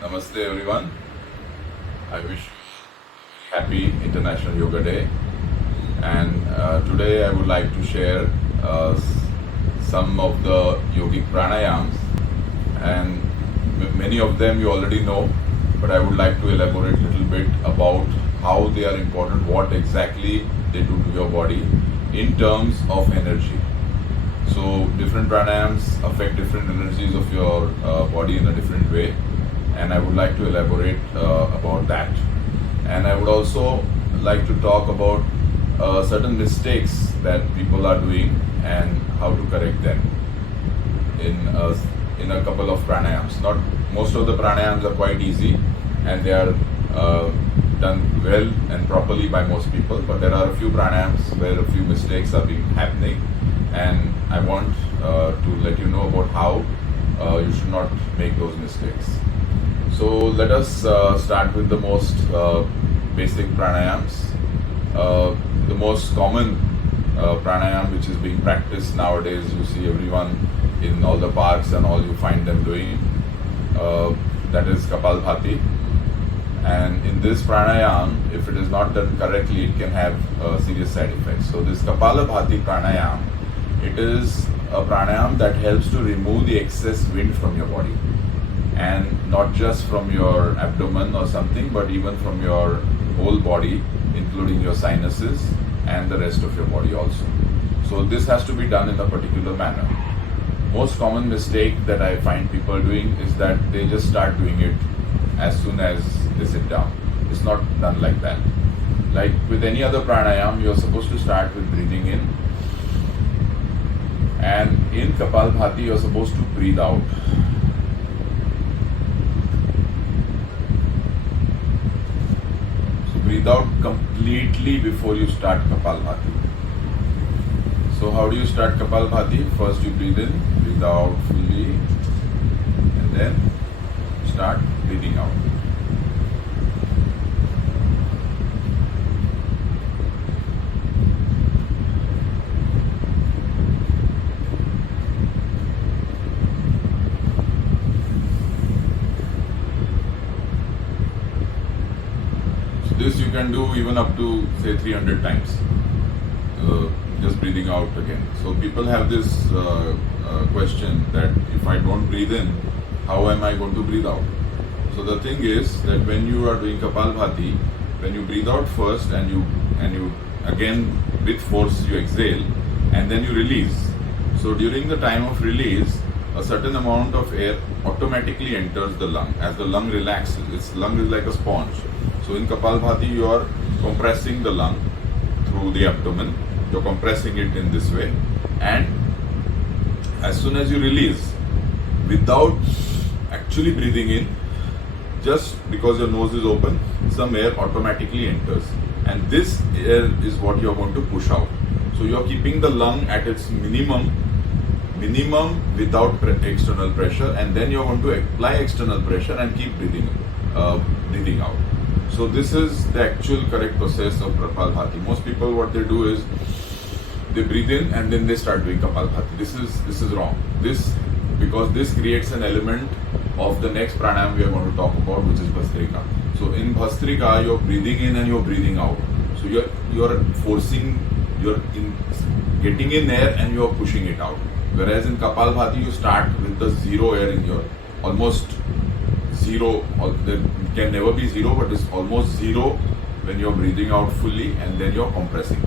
Namaste everyone. I wish you happy International Yoga Day. And today I would like to share some of the yogic pranayams. And many of them you already know, but I would like to elaborate a little bit about how they are important, what exactly they do to your body in terms of energy. So different pranayams affect different energies of your body in a different way, and I would like to elaborate about that. And I would also like to talk about certain mistakes that people are doing and how to correct them in a couple of pranayams. Not most of the pranayams are quite easy, and they are done well and properly by most people, but there are a few pranayams where a few mistakes are being happening, and I want to let you know about how you should not make those mistakes. So let us start with the most basic pranayams. The most common pranayam which is being practiced nowadays, you see everyone in all the parks and all, you find them doing, that is Kapalbhati. And in this pranayam, if it is not done correctly, it can have serious side effects. So this Kapalabhati pranayam, it is a pranayam that helps to remove the excess wind from your body, and not just from your abdomen or something, but even from your whole body, including your sinuses and the rest of your body also. So this has to be done in a particular manner. Most common mistake that I find people doing is that they just start doing it as soon as they sit down. It's not done like that. Like with any other pranayam, you're supposed to start with breathing in, and in Kapalbhati you're supposed to breathe out. So breathe out completely before you start Kapalbhati. So how do you start Kapalbhati? First you breathe in, breathe out fully, and then start breathing out. So this you can do even up to say 300 times. Just breathing out again. So people have this question that if I don't breathe in, how am I going to breathe out? So the thing is that when you are doing Kapalbhati, when you breathe out first and you again with force you exhale and then you release. So during the time of release, a certain amount of air automatically enters the lung. As the lung relaxes, its lung is like a sponge. So in Kapalbhati you are compressing the lung through the abdomen. You're compressing it in this way, and as soon as you release, without actually breathing in, just because your nose is open, some air automatically enters, and this air is what you're going to push out. So you're keeping the lung at its minimum without external pressure, and then you're going to apply external pressure and keep breathing out. So this is the actual correct process of Kapalbhati. Most people, what they do is they breathe in and then they start doing Kapalbhati. This is wrong. Because this creates an element of the next pranayam we are going to talk about, which is Bhastrika. So in Bhastrika, you're breathing in and you're breathing out. So you're getting in air and you're pushing it out. Whereas in Kapalbhati, you start with the zero air in your, almost zero, there can never be zero, but it's almost zero when you're breathing out fully, and then you're compressing.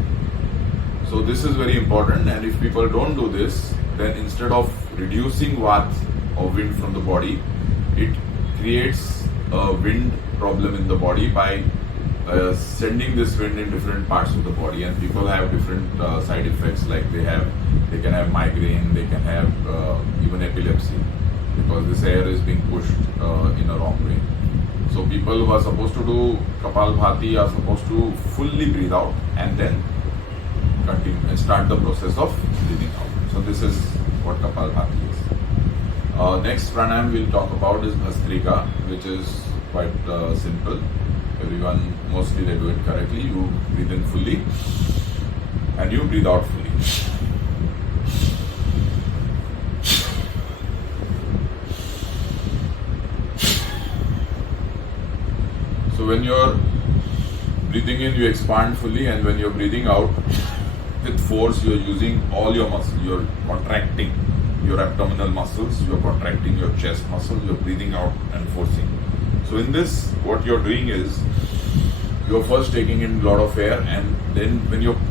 So this is very important, and if people don't do this, then instead of reducing Vata or wind from the body, it creates a wind problem in the body by sending this wind in different parts of the body, and people have different side effects, like they can have migraine, they can have even epilepsy, because this air is being pushed in a wrong way. So people who are supposed to do Kapalbhati are supposed to fully breathe out and then continue and start the process of breathing out. So this is what Kapalbhati is. Next pranayam we'll talk about is Bhastrika, which is quite simple. Everyone, mostly they do it correctly. You breathe in fully and you breathe out fully. So when you're breathing in, you expand fully, and when you're breathing out with force, you're using all your muscles. You're contracting your abdominal muscles, you're contracting your chest muscles, you're breathing out and forcing. So in this, what you're doing is you're first taking in a lot of air, and then when you're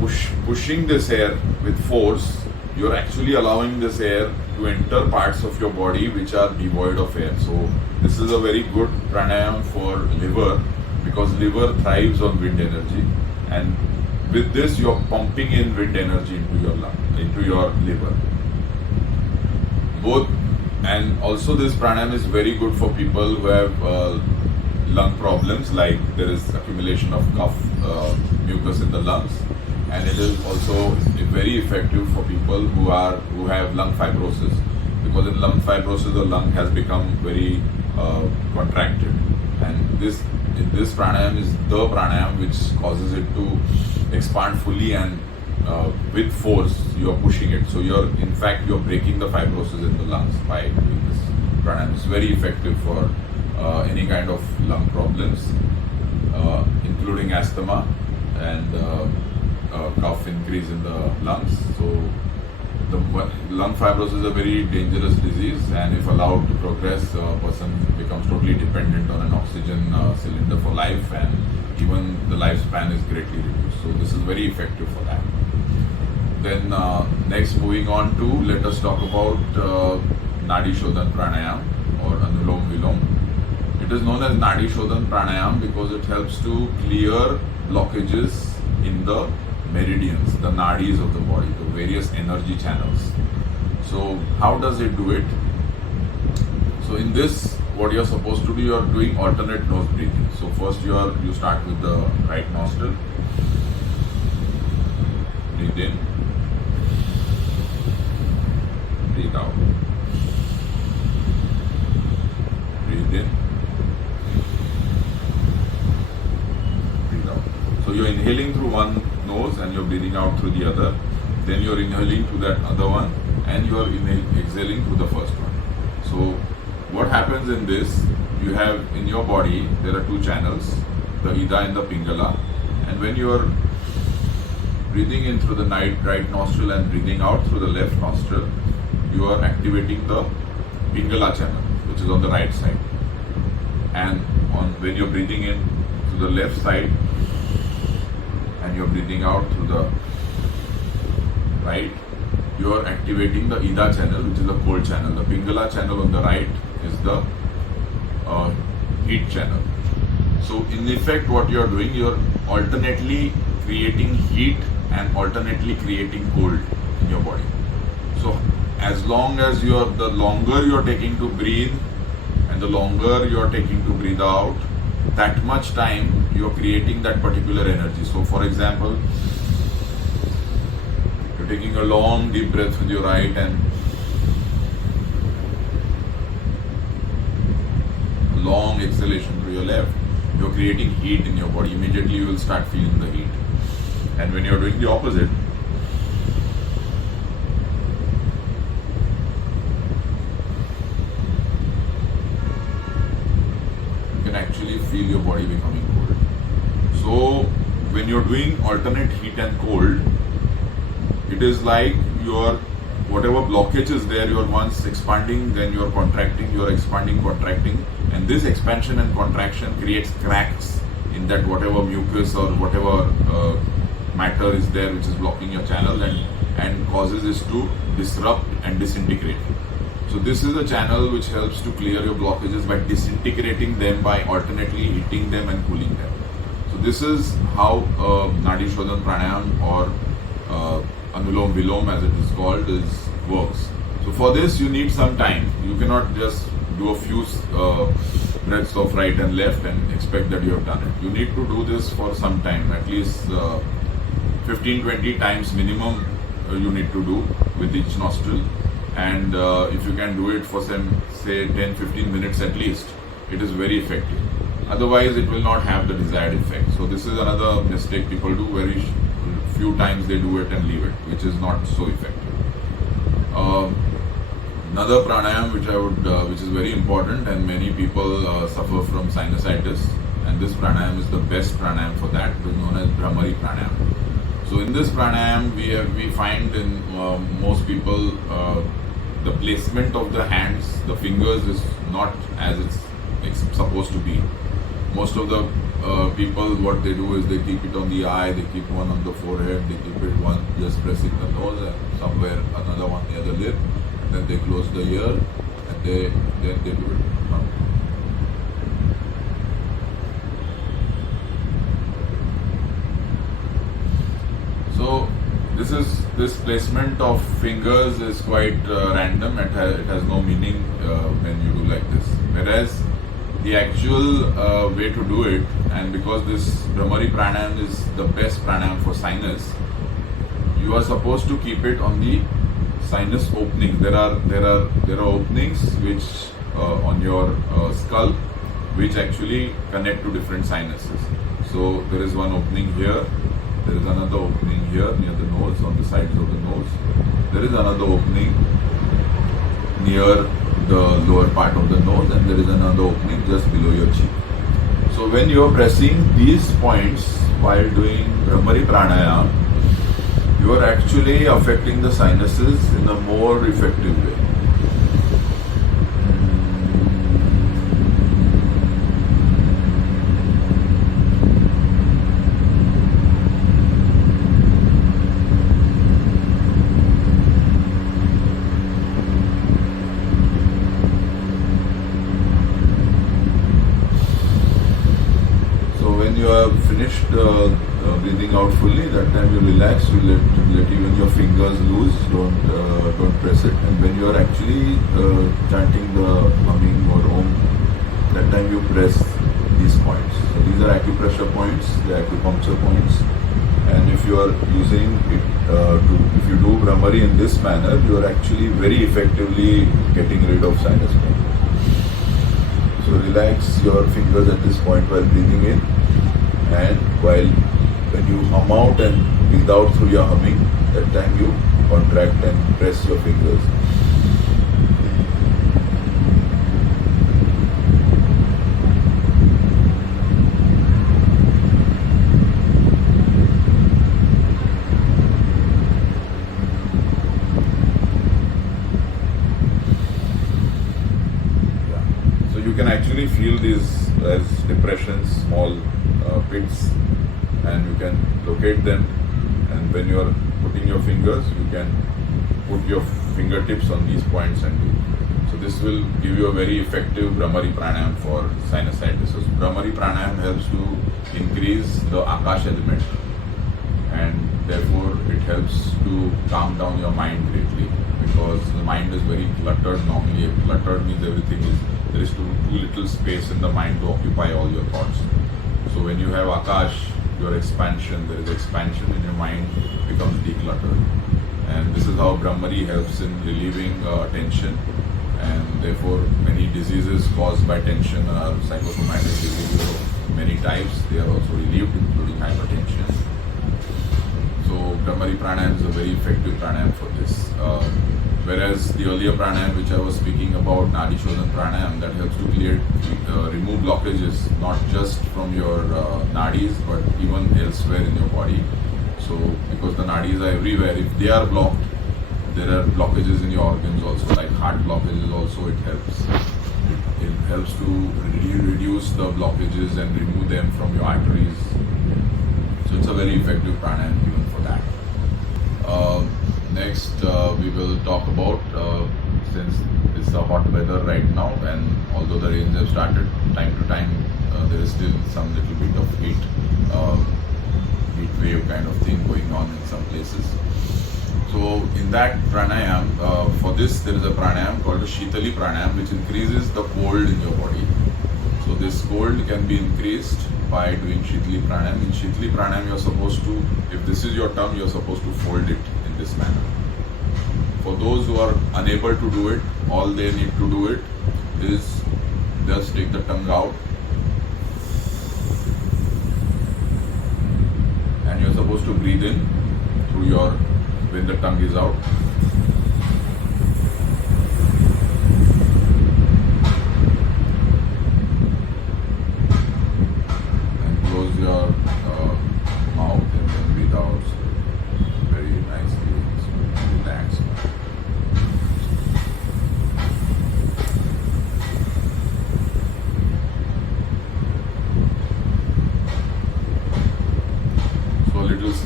pushing this air with force, you're actually allowing this air to enter parts of your body which are devoid of air. So this is a very good pranayama for liver, because liver thrives on wind energy, and with this you're pumping in wind energy into your lung, into your liver. Both, and also this pranayama is very good for people who have lung problems, like there is accumulation of cough, mucus in the lungs, and it is also very effective for people who have lung fibrosis, because in lung fibrosis the lung has become very contracted, and this pranayama is the pranayama which causes it to expand fully, and with force you are pushing it. So you're breaking the fibrosis in the lungs by doing this pranayama. It's very effective for any kind of lung problems, including asthma and cough increase in the lungs. So the lung fibrosis is a very dangerous disease, and if allowed to progress, a person becomes totally dependent on an oxygen cylinder for life, and even the lifespan is greatly reduced. So this is very effective for that. Then next, moving on to, let us talk about Nadi Shodhan Pranayam or Anulom Vilom. It is known as Nadi Shodhan Pranayam because it helps to clear blockages in the meridians, the nadis of the body, the various energy channels. So how does it do it? So in this, what you're supposed to do, you're doing alternate nose breathing. So first you start with the right nostril. Breathe in. Breathe out. Breathe in. Breathe out. So you're inhaling through one nose and you're breathing out through the other. Then you're inhaling through that other one and you're exhaling through the first one. So what happens in this, you have in your body, there are two channels, the Ida and the Pingala. And when you are breathing in through the right nostril and breathing out through the left nostril, you are activating the Pingala channel, which is on the right side. And when you're breathing in through the left side and you're breathing out through the right, you are activating the Ida channel, which is the cold channel. The Pingala channel on the right is the heat channel. So in effect, what you are doing, you are alternately creating heat and alternately creating cold in your body. So as long as the longer you are taking to breathe and the longer you are taking to breathe out, that much time you are creating that particular energy. So for example, you're taking a long deep breath with your right and a long exhalation through your left, you're creating heat in your body. Immediately you will start feeling the heat. And when you're doing the opposite, you can actually feel your body becoming cold. So when you're doing alternate heat and cold, it is like your whatever blockage is there, you're once expanding, then you're contracting, you're expanding, contracting, and this expansion and contraction creates cracks in that whatever mucus or whatever matter is there which is blocking your channel and causes it to disrupt and disintegrate. So this is a channel which helps to clear your blockages by disintegrating them, by alternately heating them and cooling them. So this is how Nadi Shodhan Pranayam or Anulom Vilom as it is called works. So for this you need some time. You cannot just do a few breaths of right and left and expect that you have done it. You need to do this for some time, at least 15-20 times minimum you need to do with each nostril. And if you can do it for say 10-15 minutes at least, it is very effective. Otherwise it will not have the desired effect. So this is another mistake people do, very few times they do it and leave it, which is not so effective. Another pranayam which is very important, and many people suffer from sinusitis and this pranayam is the best pranayam for that, it is known as Bhramari pranayam. So in this pranayam, we find in most people the placement of the hands, the fingers is not as it's supposed to be. Most of the people, what they do is they keep it on the eye, they keep one on the forehead, they keep it one just pressing the nose, and somewhere another one near the lip, and then they close the ear, and then they do it. So this placement of fingers is quite random. It has no meaning when you do like this. Whereas the actual way to do it, and because this Bhramari pranayam is the best pranayam for sinus, you are supposed to keep it on the sinus opening. There are openings which on your skull which actually connect to different sinuses. So there is one opening here. There is another opening here near the nose, on the sides of the nose. There is another opening near the lower part of the nose, and there is another opening just below your cheek. So when you are pressing these points while doing Bhramari pranayam, you are actually affecting the sinuses in a more effective way. You have finished breathing out fully, that time you relax, you let even your fingers loose, don't press it. And when you are actually chanting the humming or om, that time you press these points. So these are acupressure points, the acupuncture points. And if you are using it if you do Bhramari in this manner, you are actually very effectively getting rid of sinus pain. So relax your fingers at this point while breathing in, and when you hum out and breathe out through your humming, that time you contract and press your fingers. So you can actually feel these as depressions, small pits, and you can locate them, and when you are putting your fingers, you can put your fingertips on these points and do. So this will give you a very effective Bhramari pranayam for sinusitis. So Bhramari pranayam helps to increase the Akash element, and therefore it helps to calm down your mind greatly, because the mind is very cluttered normally. Cluttered means there is too little space in the mind to occupy all your thoughts. So when you have Akash, your expansion, there is expansion in your mind, becomes decluttered. And this is how Bhramari helps in relieving tension, and therefore many diseases caused by tension are psychosomatic diseases of many types. They are also relieved, including hypertension. So Bhramari pranayam is a very effective pranayam for this. Whereas the earlier pranayam which I was speaking about, Nadi Shodhan pranayam, that helps to remove blockages, not just from your nadis, but even elsewhere in your body. So because the nadis are everywhere, if they are blocked, there are blockages in your organs also, like heart blockages also. It helps to reduce the blockages and remove them from your arteries. So it's a very effective pranayam even for that. Next, we will talk about, since it's a hot weather right now, and although the rains have started, time to time there is still some little bit of heat wave kind of thing going on in some places. So in that pranayam, for this there is a pranayam called a Shitali pranayam, which increases the cold in your body. So this cold can be increased by doing Shitali pranayam. In Shitali pranayam, you're supposed to, if this is your tongue, you're supposed to fold it in this manner. For those who are unable to do it, all they need to do it is just take the tongue out, and you're supposed to breathe in through your, when the tongue is out.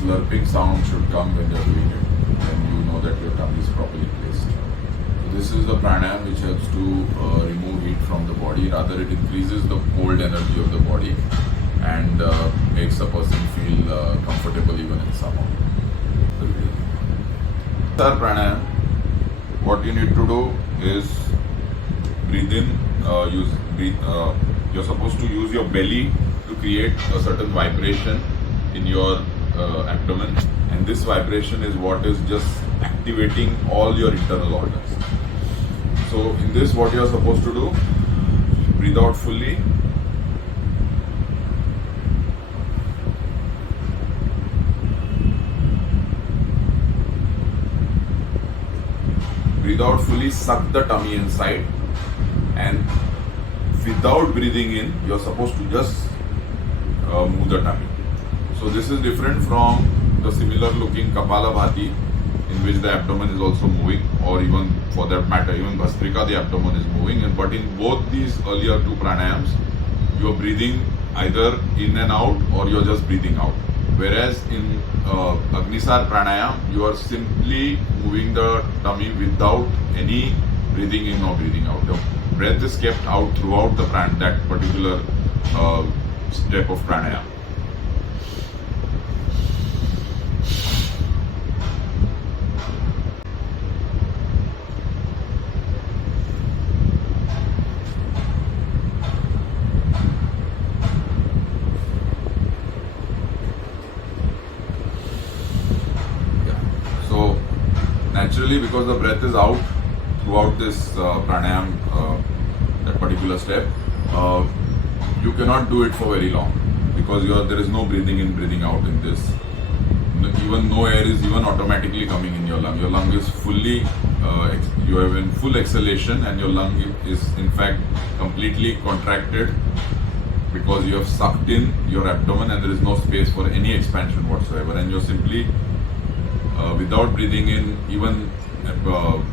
slurping sound should come when you're doing it, and you know that your tongue is properly placed. So this is the pranayam which helps to remove heat from the body. Rather, it increases the cold energy of the body and makes the person feel comfortable even in summer. Sir pranayam, what you need to do is breathe in, you're supposed to use your belly to create a certain vibration in your abdomen, and this vibration is what is just activating all your internal organs. So in this, what you are supposed to do, breathe out fully. Breathe out fully, suck the tummy inside, and without breathing in, you're supposed to just move the tummy. So this is different from the similar looking Kapalabhati, in which the abdomen is also moving, or even for that matter, even Bhastrika, the abdomen is moving. But in both these earlier two pranayams, you are breathing either in and out, or you are just breathing out. Whereas in Agnisar pranayam, you are simply moving the tummy without any breathing in or breathing out. The breath is kept out throughout that particular step of pranayam. So naturally, because the breath is out throughout this pranayam, that particular step, you cannot do it for very long, because there is no breathing in, breathing out in this. Even no air is even automatically coming in your lung. Your lung is fully, you have in full exhalation, and your lung is in fact completely contracted, because you have sucked in your abdomen and there is no space for any expansion whatsoever, and you're simply without breathing in, even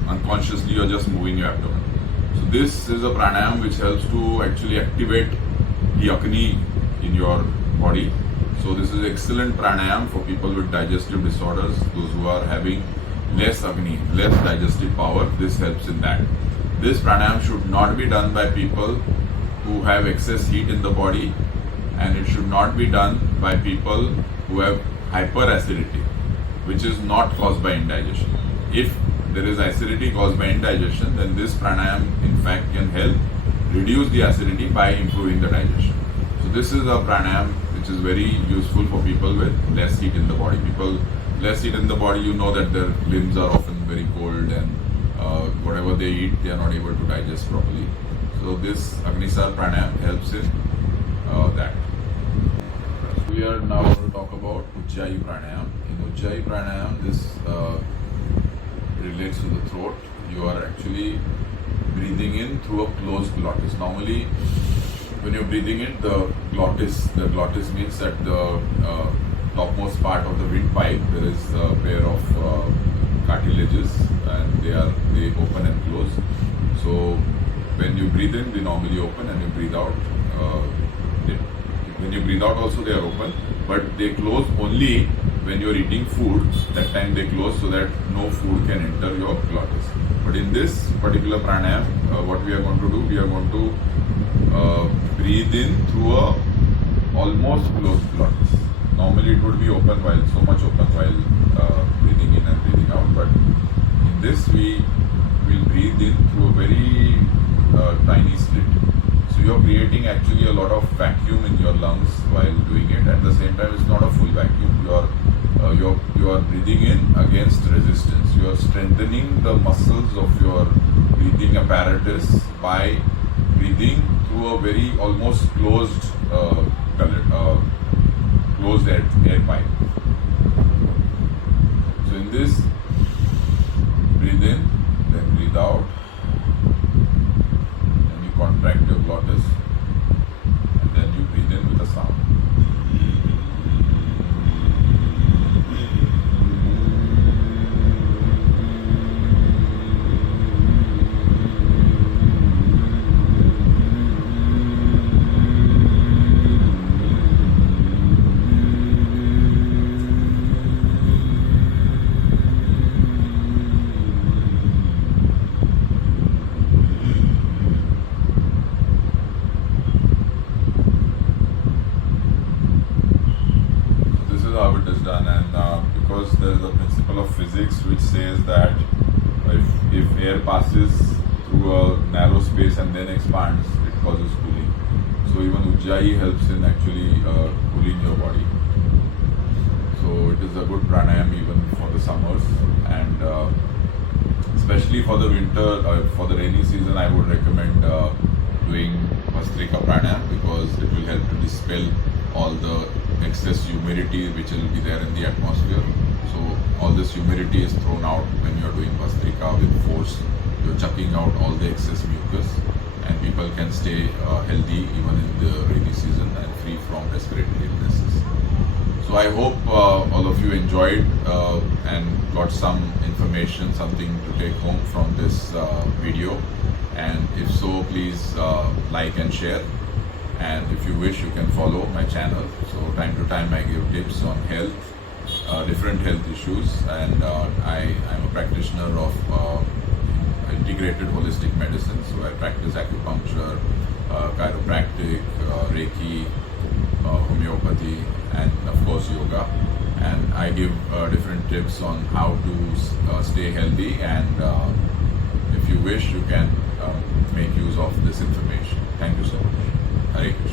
unconsciously, you're just moving your abdomen. So this is a pranayam which helps to actually activate the Agni in your body. So this is excellent pranayam for people with digestive disorders, those who are having less Agni, less digestive power. This helps in that. This pranayam should not be done by people who have excess heat in the body, and it should not be done by people who have hyperacidity, which is not caused by indigestion. If there is acidity caused by indigestion, then this pranayam in fact can help reduce the acidity by improving the digestion. So this is a pranayam which is very useful for people with less heat in the body. People less heat in the body, you know that their limbs are often very cold, and whatever they eat, they are not able to digest properly. So this Agnisar pranayam helps in that. We are now going to talk about Ujjayi pranayam. In Ujjayi pranayam, this relates to the throat. You are actually breathing in through a closed glottis. Normally, when you're breathing in, the glottis means that the topmost part of the windpipe, there is a pair of cartilages, and they open and close. So when you breathe in, they normally open, and you breathe out. When you breathe out also, they are open, but they close only when you are eating food. That time they close so that no food can enter your glottis. But in this particular pranayam, what we are going to do, we are going to breathe in through a almost closed glottis. Normally it would be open, so much open while breathing in and breathing out, but in this we will breathe in through a very tiny slit. So you are creating actually a lot of vacuum in your lungs while doing it. At the same time, it's not a full vacuum. You are breathing in against resistance. You are strengthening the muscles of your breathing apparatus by breathing through a very almost closed air pipe. So in this, breathe in, then breathe out. Contract your glottis, and then you breathe in with a sound. principle of physics which says that if air passes through a narrow space and then expands, it causes cooling. So even Ujjayi helps in actually cooling your body. So it is a good pranayam even for the summers, and especially for the winter, for the rainy season, I would recommend doing Vastrika pranayam, because it will help to dispel all the excess humidity which will be there in the atmosphere. So all this humidity is thrown out when you are doing Vastrika with force. You're chucking out all the excess mucus, and people can stay healthy even in the rainy season and free from respiratory illnesses. So I hope all of you enjoyed and got some information, something to take home from this video. And if so, please like and share. And if you wish, you can follow my channel. So time to time I give tips on health, different health issues, and I'm a practitioner of integrated holistic medicine. So I practice acupuncture, chiropractic, Reiki, homeopathy, and of course yoga. And I give different tips on how to stay healthy, and if you wish, you can make use of this information. Thank you so much. Hare Krishna.